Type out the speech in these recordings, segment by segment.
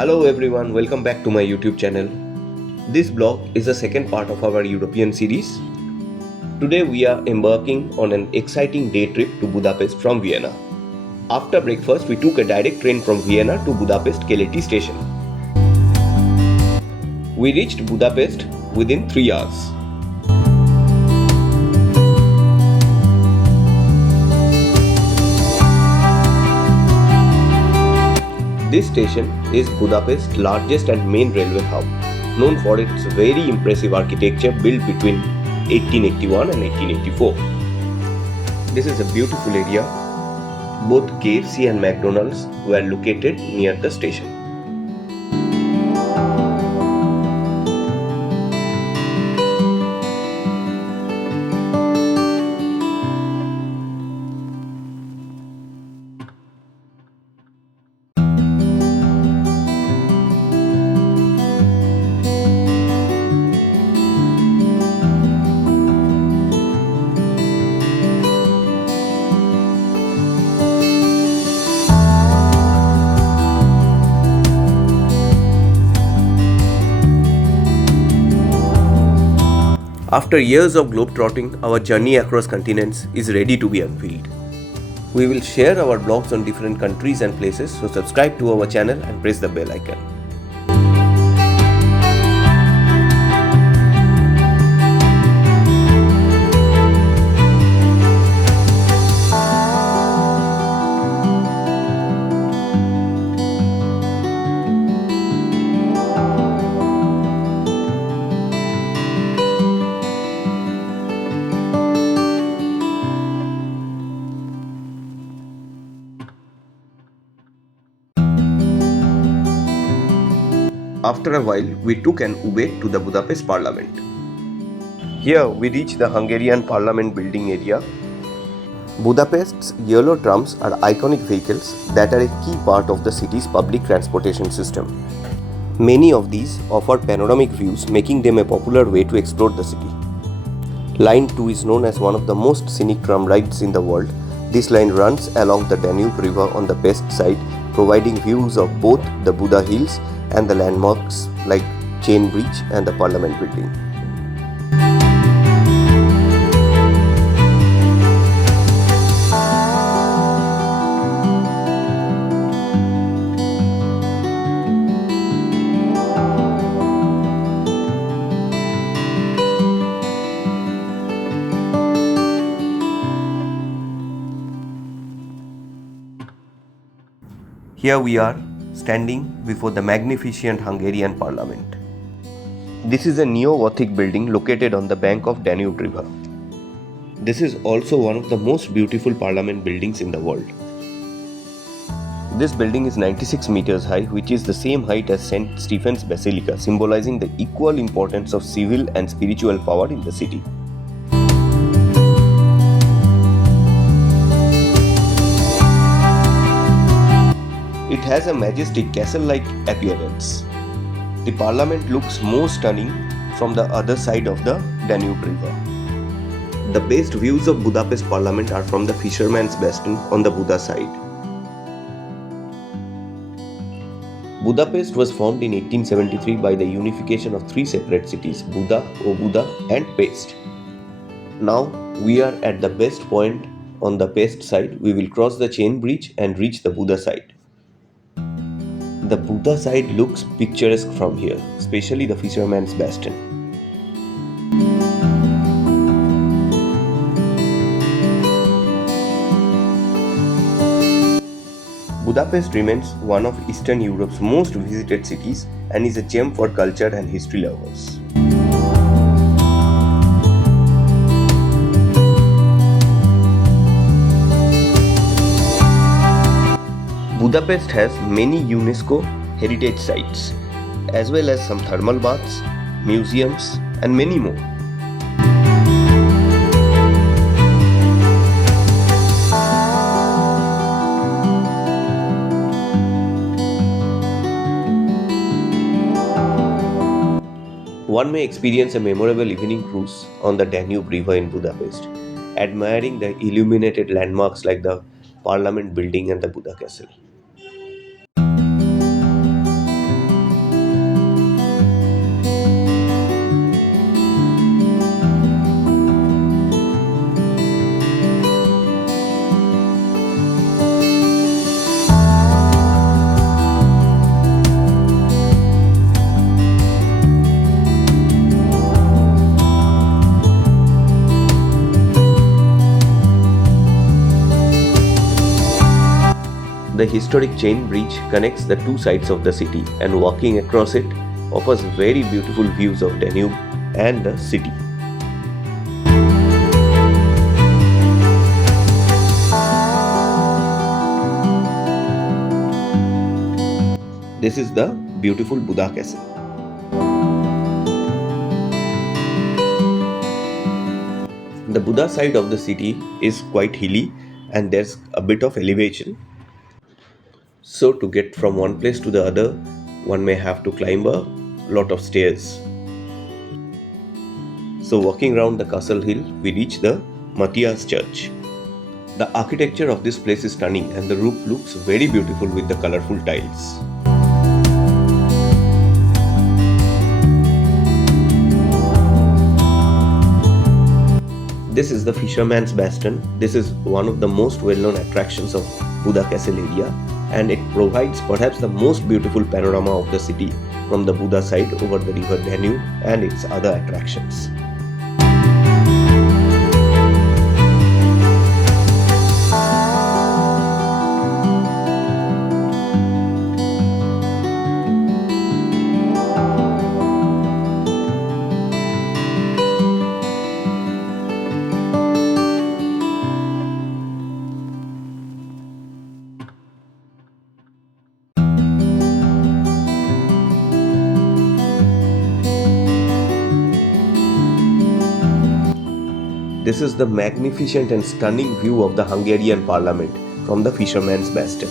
Hello everyone, welcome back to my YouTube channel. This blog is the second part of our European series. Today we are embarking on an exciting day trip to Budapest from Vienna. After breakfast, we took a direct train from Vienna to Budapest Keleti station. We reached Budapest within 3 hours. This station is Budapest's largest and main railway hub, known for its very impressive architecture built between 1881 and 1884. This is a beautiful area. Both KFC and McDonald's were located near the station. After years of globetrotting, our journey across continents is ready to be unveiled. We will share our blogs on different countries and places, so subscribe to our channel and press the bell icon. After a while, we took an Uber to the Budapest Parliament. Here, we reached the Hungarian Parliament building area. Budapest's yellow trams are iconic vehicles that are a key part of the city's public transportation system. Many of these offer panoramic views, making them a popular way to explore the city. Line 2 is known as one of the most scenic tram rides in the world. This line runs along the Danube River on the west side, providing views of both the Buda Hills and the landmarks like Chain Bridge and the Parliament building. Here we are, standing before the magnificent Hungarian Parliament. This is a neo-Gothic building located on the bank of Danube River. This is also one of the most beautiful parliament buildings in the world. This building is 96 meters high, which is the same height as St. Stephen's Basilica, symbolizing the equal importance of civil and spiritual power in the city. It has a majestic castle-like appearance. The parliament looks more stunning from the other side of the Danube River. The best views of Budapest Parliament are from the Fisherman's Bastion on the Buda side. Budapest was formed in 1873 by the unification of three separate cities, Buda, Óbuda and Pest. Now we are at the best point on the Pest side. We will cross the Chain Bridge and reach the Buda side. The Buda side looks picturesque from here, especially the Fisherman's Bastion. Budapest remains one of Eastern Europe's most visited cities and is a gem for culture and history lovers. Budapest has many UNESCO heritage sites, as well as some thermal baths, museums, and many more. One may experience a memorable evening cruise on the Danube River in Budapest, admiring the illuminated landmarks like the Parliament building and the Buda castle. The historic chain bridge connects the two sides of the city, and walking across it offers very beautiful views of Danube and the city. This is the beautiful Buda castle. The Buda side of the city is quite hilly and there's a bit of elevation. So to get from one place to the other, one may have to climb a lot of stairs. So walking around the castle hill, we reach the Matthias church. The architecture of this place is stunning and the roof looks very beautiful with the colorful tiles. This is the Fisherman's Bastion. This is one of the most well-known attractions of Buda Castle area, and it provides perhaps the most beautiful panorama of the city from the Buda side over the river Danube and its other attractions. This is the magnificent and stunning view of the Hungarian Parliament from the Fisherman's Bastion.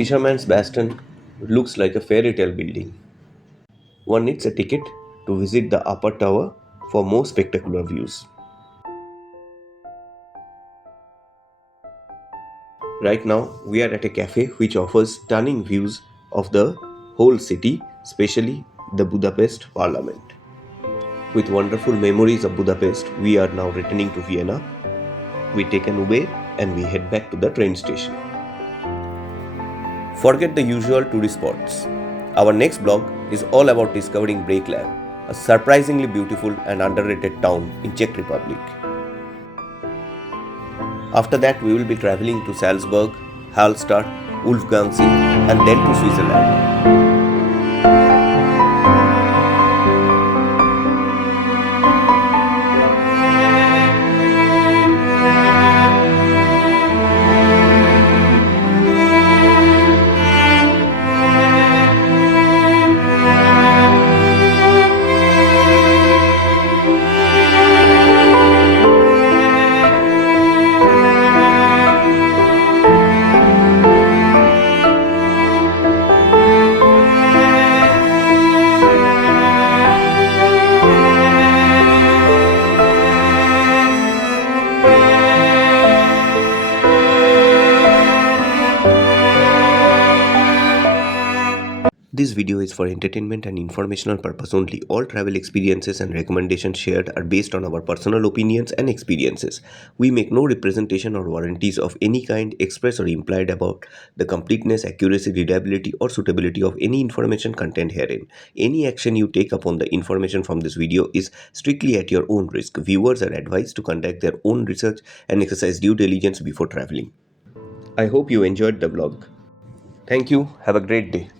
Fisherman's Bastion looks like a fairy tale building. One needs a ticket to visit the upper tower for more spectacular views. Right now, we are at a cafe which offers stunning views of the whole city, especially the Budapest Parliament. With wonderful memories of Budapest, we are now returning to Vienna. We take an Uber and we head back to the train station. Forget the usual tourist spots. Our next blog is all about discovering Breaklab, a surprisingly beautiful and underrated town in Czech Republic. After that, we will be traveling to Salzburg, Hallstatt, Wolfgangsee, and then to Switzerland. This video is for entertainment and informational purpose only. All travel experiences and recommendations shared are based on our personal opinions and experiences. We make no representation or warranties of any kind express or implied about the completeness, accuracy, reliability or suitability of any information contained herein. Any action you take upon the information from this video is strictly at your own risk. Viewers are advised to conduct their own research and exercise due diligence before traveling. I hope you enjoyed the vlog. Thank you. Have a great day.